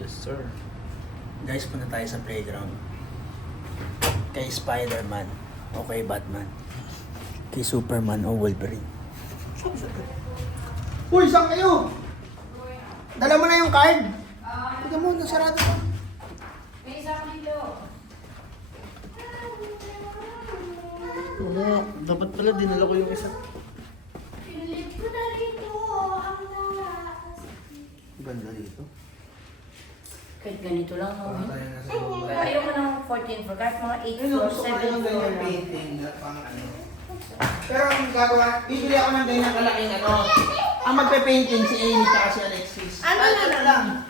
Yes, sir. Guys, punta tayo sa playground. Kay Spider-Man o kay Batman. Kay Superman o Wolverine. Uy, saan kayo? Dala mo na yung card. Tignan mo, nasarado pa. May isang kilo. Oo, dapat pala dinala ko yung isa. Pinilip ko na rito ang lakas. Ganda dito. Kahit ganito lang, no? Tayo na sa loob. Ayoko ng 14 floor, kahit mga 8 floor, 7 floor lang. painting na pang ano. Pero ang gagawa, bibili ako ng ganyan kalaking ano. Ang magpe-painting si Amy at si Alexis. Ano na lang?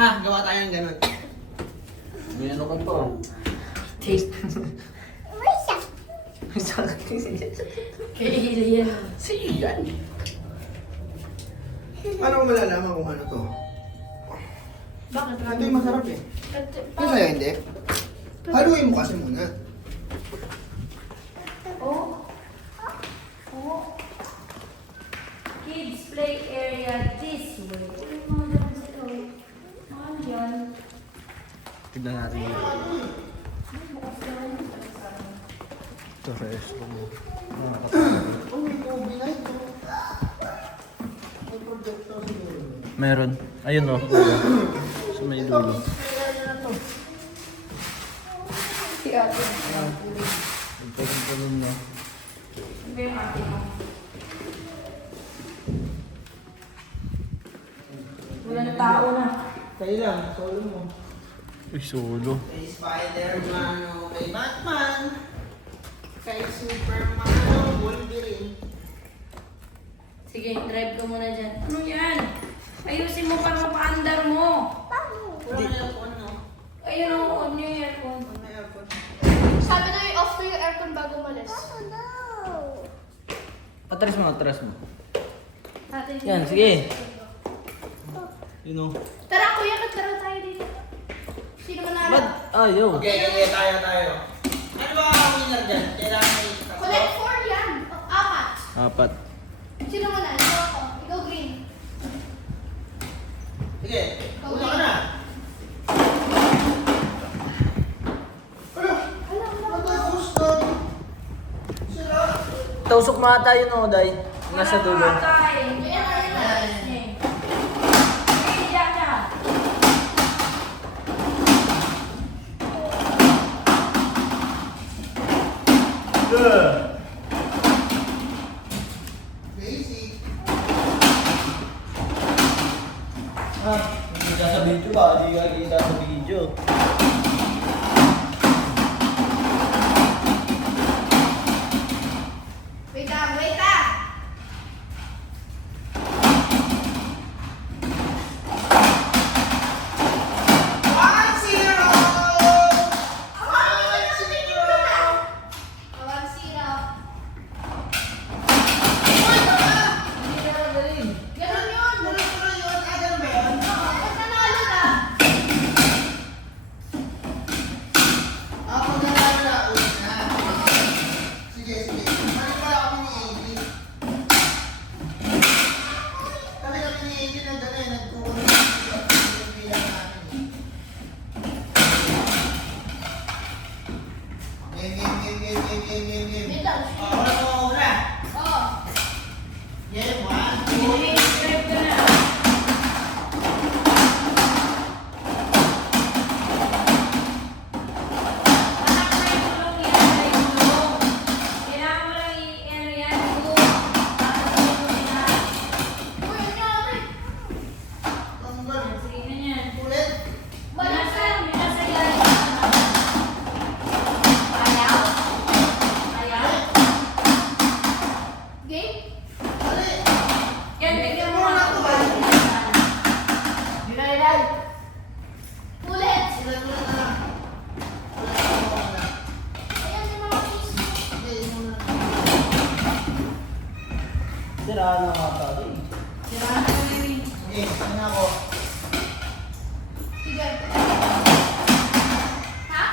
Ha, gawa tayo ng ganun. May ano ka pa? Taste. Kay Alien. Si Ian. Paano ko malalaman kung ano to? Bakit? Ito yung masarap eh. Yung sa'yo hindi? Haluin mo kasi muna. Oh. Oh. Kids play area this way. Uy, mga naman sila. Mga yan. Tignan natin yun. Ay, bukas yan. Ito, resto mo. Oh, may Kobe na ito. May projector siguro. Meron. Ayun o. Sa may dulo. Si ate. Ang pagkakalun niya. Hindi, ate mo. Wala na tao na. Kayo lang, solo mo. Uy, solo. Kay Spider-Man o kay Batman. Kay Superman o Wolverine. Sige, drive ka muna dyan. Ano yan? Ayusin mo para mapaandar mo. Wala na aircon, no? Ayun ang on yung aircon. May aircon. Sabi na i-off na yung aircon bago umalis. Atras mo, atras mo. Ate, Yan, sige. Yun o. Tara kuya, magkaroon tayo dito. Sino manalo? Ba't ayaw? Okay, okay, tayo. Ano ba ang winner dyan? Kailangan may Collect 4 yan. O, 4. Apat. Sino manalo? Ikaw ako. Ikaw green. Sige, una ka na. Tausok mata yun o, Day. Nasa dulo. Patay. Ayan, ayan. Sige, dyan, dyan. Basic. Hindi ka sa video ba? Hindi ka kita sa video. Wait lang, wait lang. Ganun yun. Pag nanalo na. Ako na lang na una. Sige. Balik pala kami ni Amy. Kami ni Amy nagkukunin yung bilang namin. Game. Wait lang. Wala ko una. Oo. Game 1. Sige, drive ka na. Uy, ano natin? Ulit. Game? Ulit. Ayan, yung mga fish. Sira na nga tayo eh. Okay, ano ako? Sige. Ha?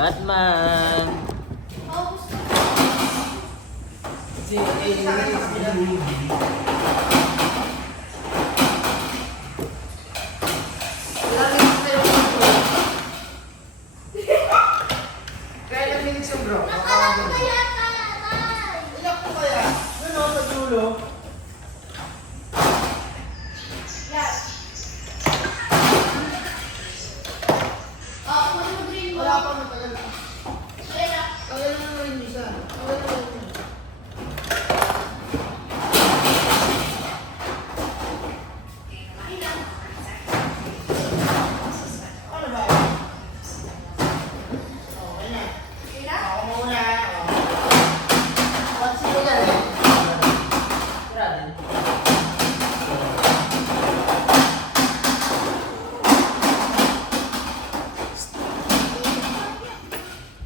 Batman! Oh, gusto. Nakalat ko yata, tay. Yan. Oh, kung ano green mo. Ayan na.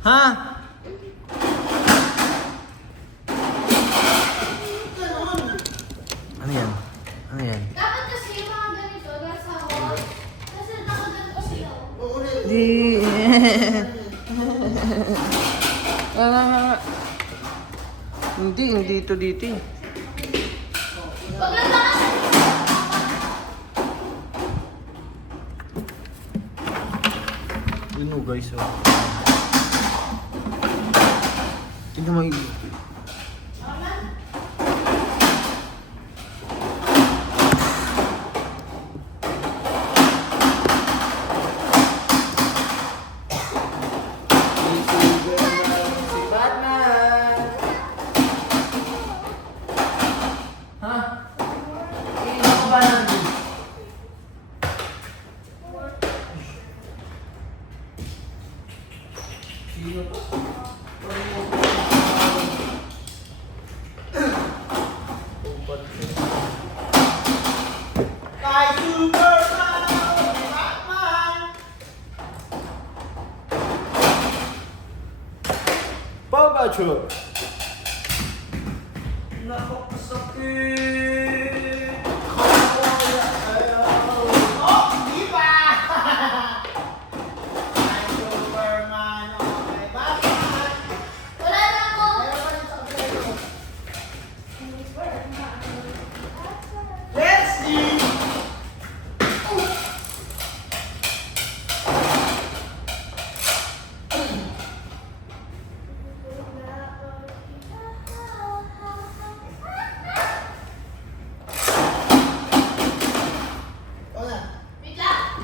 Ha? Ano yan? Ano yan? Dapat kasi yung mga ganito, nasa wall. Kasi nakagat ko sila. Di. Hindi ito dito eh. Wag lang nakagat. Yun o guys oh. Tignan mo yung... Si Batman! Ha? Iinom ko ba nandun? Sino to? Kay Superman! Batman! Pabachur! Napakasakit! Oh, di ba? Kay Superman! Okay, Batman! Wala na ako. Meron pa rin sa kapatid. Let's see! Wala. Wait lang.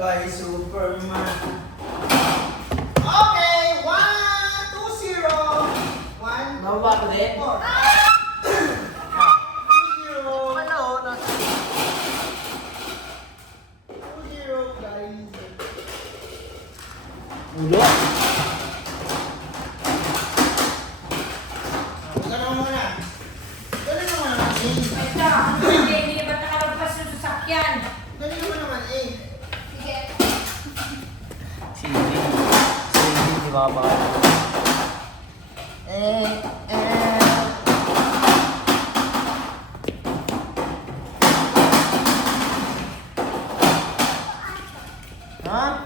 Kay Superman. Okay, 1, 2, 0. 1, Nawa ko din? 4. 2, 0. Ano? 2, 0, guys. Ulo? Huwag ka naman muna. Dali naman naman, eh. Ito, hindi ba't nakalagpas yung sasakyan? Dali naman naman, eh. Sige. Sige. Sige, di ba ba? Ha?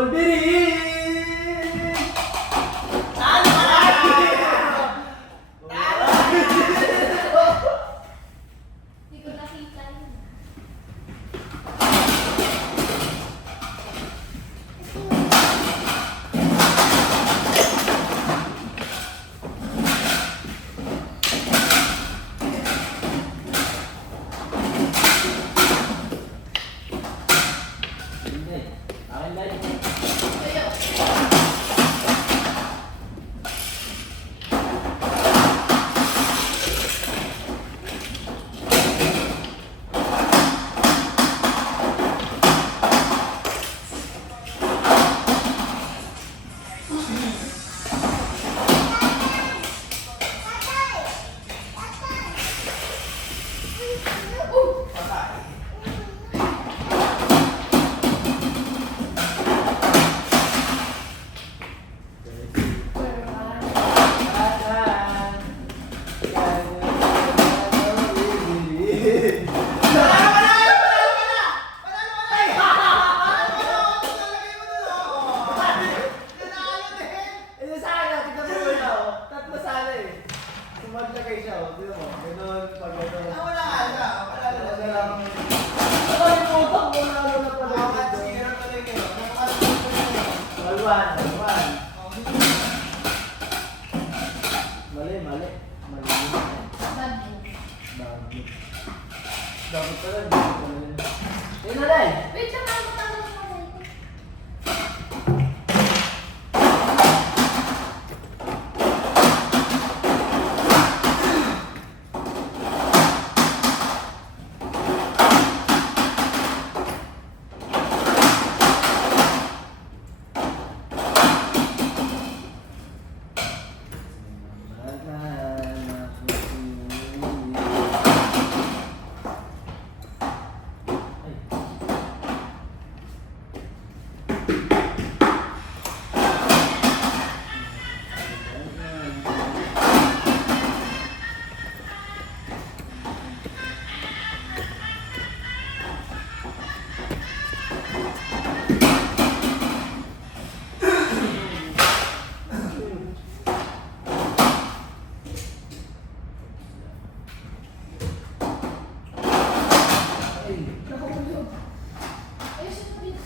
Wolverine! Hindi ko nakita yun. Hindi. Akin lang. Kayo. Mali. Bad. Dapat pala. Ayun na lang. Wait lang, ako tanong mo na ito. Ayusin mo dito.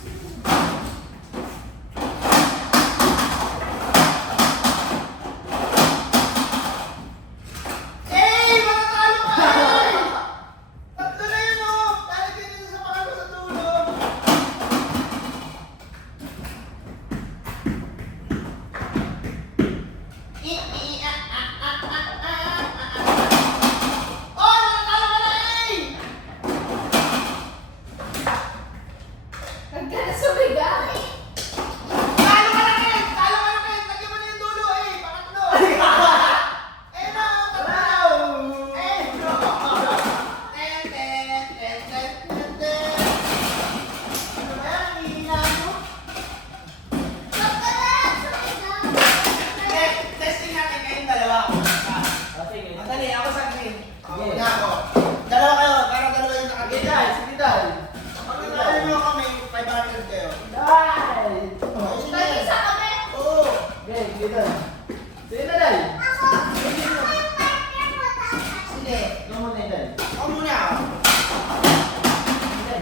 Huwag ka na sumigaw. Huwag ka na sumigaw. Madali, ako sa green. Una ako. Dalawa kayo, parang dalawa yung nakagin. Sige dahil. Pagkakali mo kami, 500 kayo. Dahil. Ayusin na yan. Mag-isa kami. Oo. Okay, sige dahil. Sige na dahil. Sige. Ikaw muna yun dahil. Ako muna. Sige.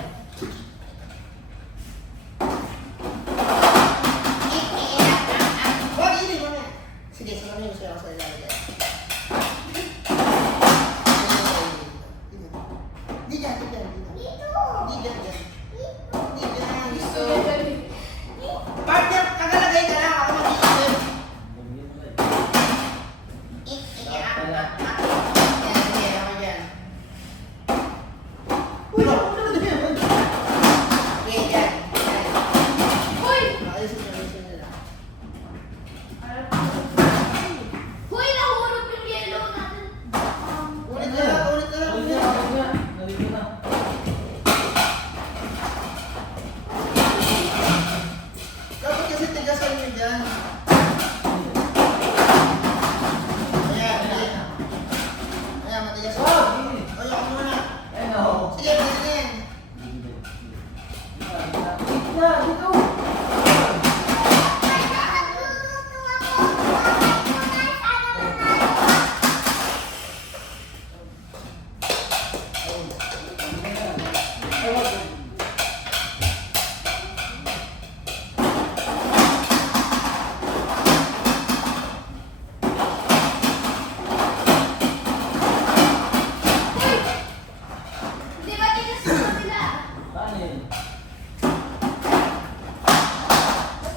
Wag, hindi mo na. Sige, sa kami gusto ako sa ilalagay. Di dyan, di dyan. Di dyan, dyan. Di dyan. Gusto niya dali. Partner, kagalagay ka lang. Ako mag-iisip.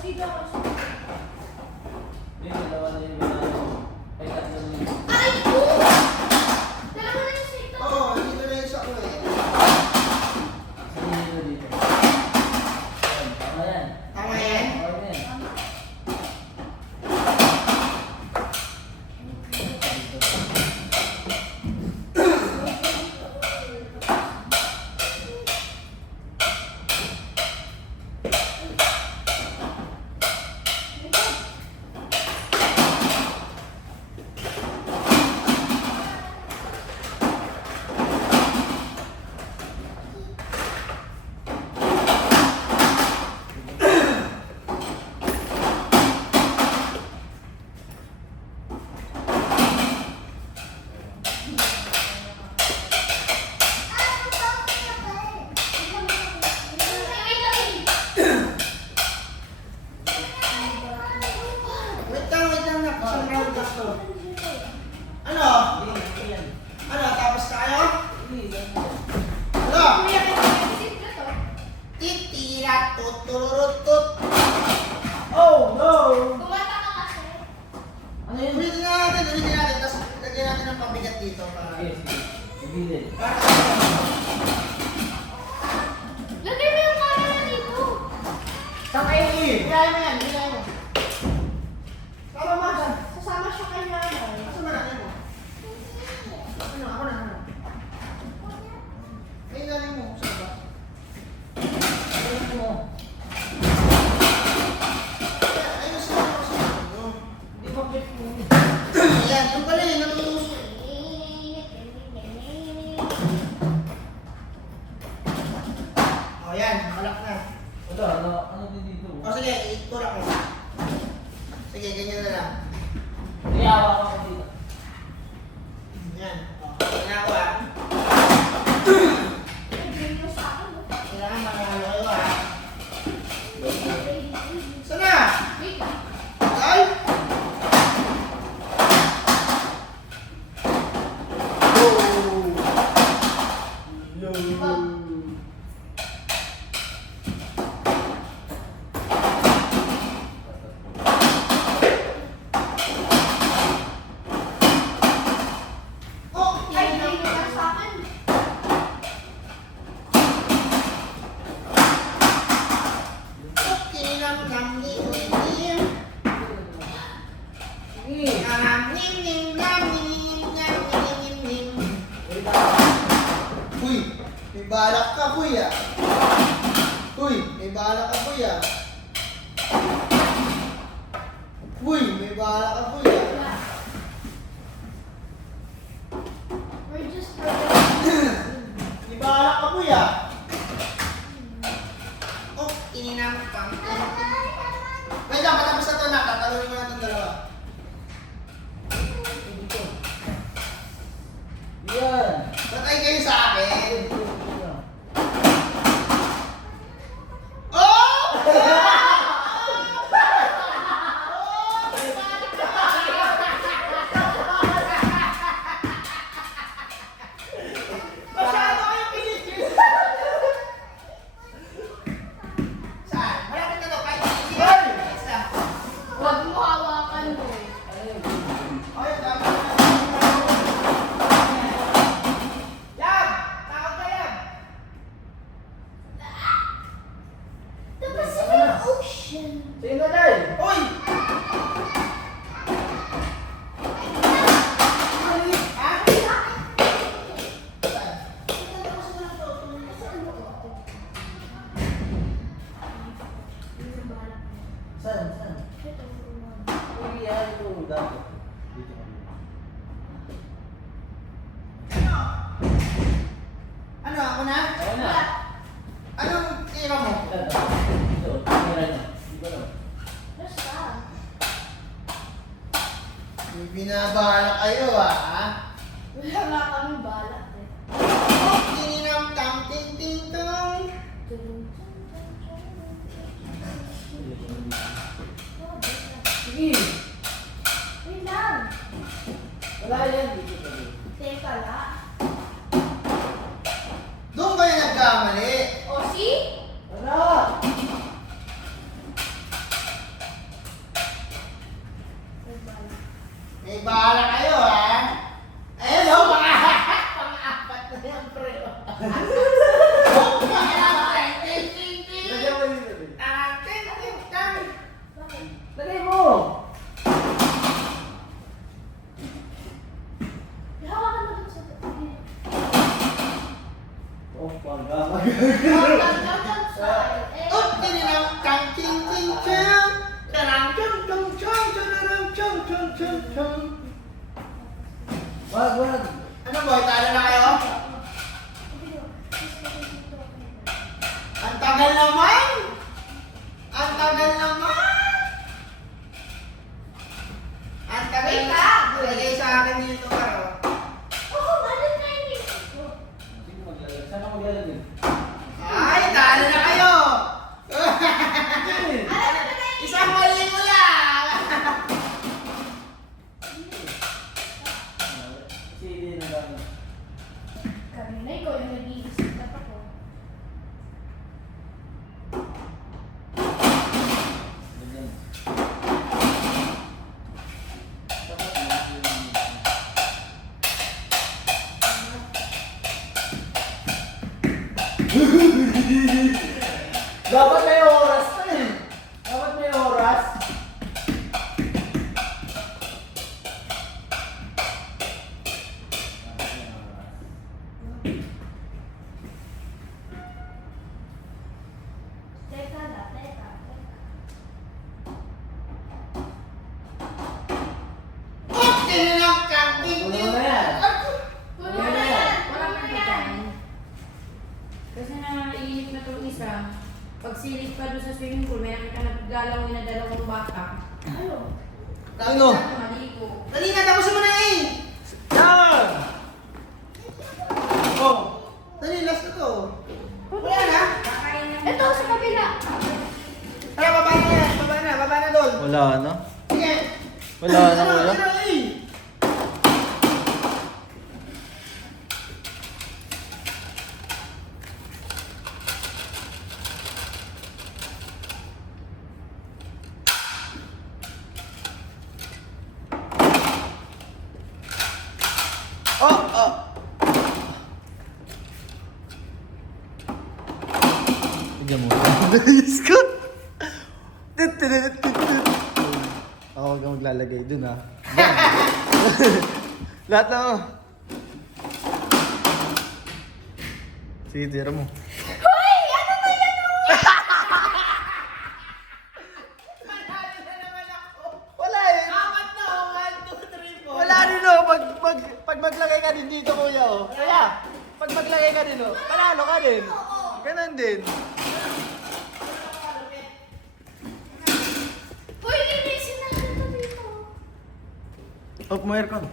Sige ako. Yung dalawa na yung ano. Ay, tatlo na yun. Ay, po! Dalawa na yung sito. Oo, dito na yung sako eh. Sige, dito, dito. Ayan, tama yan. Tama yan? Tama yan. Wait lang na. Isang round lang to. Ano? Ano, tapos tayo? Ano? Titira tuturutut. Oh no! Kumata ka kasi. Ano yun? Ulitin natin. Tapos lagyan natin ng pabigat dito para... Sige, sige. Sige, Lagay mo yung camera dito. Saan kayo eh? Bilay mo yan, bilay mo. Tama mo dyan. Sasama siya kay nanay. Asa ba natin mo? Ano, ako na. Ay, galing mo. Saan ba? Ayun mo. Ayos na ako sa ano. Hindi mo clip mo. Ayan, yung pala yun. Oh, yan. Malak na. Wala, ano din dito? O sige, itulak mo. Sige, ganyan na lang. Kaya hawakan ko dito. Yan. O, ganyan ako ah. Nag-game mo sa akin. Kailangan manalo kayo ah. Sana! Wait lang. Ay! Oh! Ay, game mo ka sa akin. Okay lang lang nim. Sige. Uy, may balak ka, Uy, ah. Uy, may balak ka, Uy, ah. Uy, may balak ka, Uy, ah. Yeah. We're just May balak ka, Uy, ah. Oh, ininang pang. Wait lang, matapos na to na. Tatalunin mo na itong dalawa. Dito. Yan. Patay kayo sa akin. Dito. Oh! Masyado kayo pinikis. Saan? Malapit na to. Kahit isa. Huwag mo hawakan mo. Ay, dami. Yab! Tawag ka, Yab! The Pacific Ocean. Sino dahil? Uy! Ha? Saan? Saan? Uy, yan ito. Dapat. Dito kami. Ano, ako na? Ayan na. Anong tira mo? Ilan na? Dito. Kamera niya. Dito na. Basta. May binabala kayo ah. Wala nga kami balak eh. Oh, tininam tam ting ting tong. Sige. Wait lang. Wala yan. Dito kami. Teka lang. Doon kayo nagkamali. O, see? Wala. Gangnam Style. Oh, kinilang kang ching ching chang. Karang chung chung chung chung chung chung chung chung. Wag. Ano boy, talo na kayo? Ang tagal naman! Ang tagal naman! Ang tagal ka! Lagay sa akin dito paro. Oh, ano na yun? Sige, maglalagay. Saan ako maglalagay? Ay, talo na kayo! Alam mo na yun? Isang mali mo lang! Kasi hindi na lang. Kanina ikaw yung nag-iisip na ako. Ganyan. Dapat na yung... Dapat may oras na eh. Dapat may oras. Teka na, teka. Oh, kinilang kang ching Puno ching. na yan. Puno na yan! Wala Puno kang na yan! pagkain. Kasi naiinip na itong isa. Pag silip ka doon sa swimming pool, may nakita na galawin na dalawang bata. Ano? Ano? Maligo. Dali na, tapos mo na eh! Yan! Oh! Dali, last na to. Wala na? Kakain na. Ito, sa kabila! Tara, baba na yan. Baba na doon. Wala na. Sige. Wala na, kuya. Ano, eh? Oh! Tignan mo. Diyos ko! Ako huwag kang maglalagay dun ha. Lahat na oh. Sige, tira mo. Hoy! Ano ba yan? Manalo na naman ako. Wala eh. Apat na, 1, 2, 3, 4. Wala rin oh. Pag maglagay ka din dito kuya oh. Kaya, pag maglagay ka din oh. Panalo ka din. Ganon din. Hoy, linisin natin ito dito. Off mo aircon.